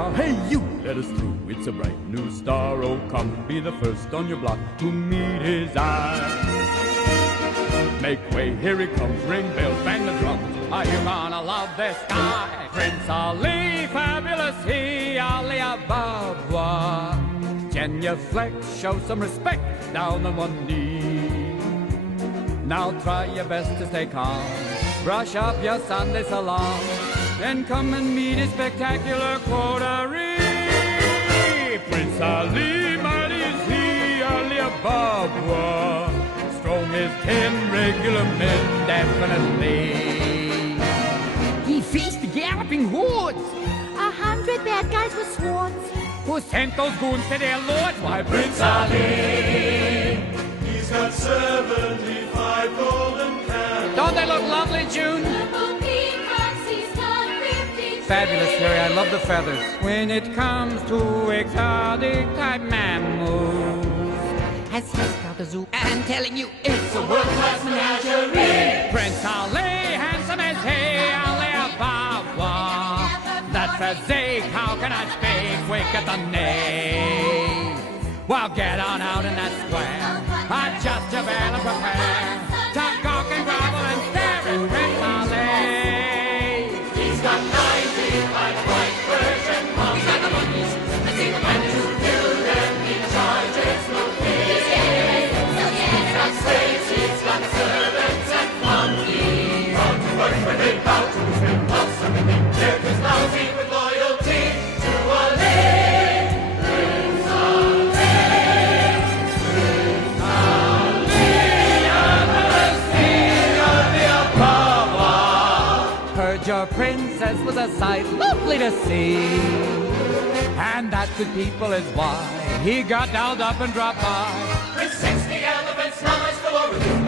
car. Hey, you, let us through. It's a bright new star. Oh, come, be the first on your block to meet his eye. Make way, here he comes. Ring bells, bang the drums. Are you gonna love this guy? Prince Ali, fabulous he, Ali Ababa. Genuflect, show some respect, down on one knee. Now try your best to stay calm. Brush up your Sunday salon. Then come and meet his spectacular coterie. Prince Ali, mighty is he, Ali Ababa. Strong as 10 regular men, definitely. He faced the galloping hordes. 100 bad guys with swords. Who sent those goons to their lords? Why, Prince Ali, he's got 75 golden candles. Don't they look lovely, June? Fabulous, Harry. I love the feathers. When it comes to exotic type mammals, has he got a zoo? I'm telling you, it's a world-class menagerie. Prince Ali, handsome as he, Ali Ababa. That physique, how can I speak? Quick at the knee. Well, get on out in that square. Adjust your veil and prepare to gawk and grovel and stare at Prince Ali. He's got 95 white Persian monkeys. He's got the monkeys. I see the man who killed them. He charges no fee. He's got slaves. He's got servants and monkeys. Proud to work when they bow to his impulsive and they're just lousy with loyalty to Ali. Prince Ali. Prince Ali. Ali Ababa. Heard your princess was a sight lovely to see, and that good people is why he got dolled up and dropped by. With 60 elephants, numbers galore.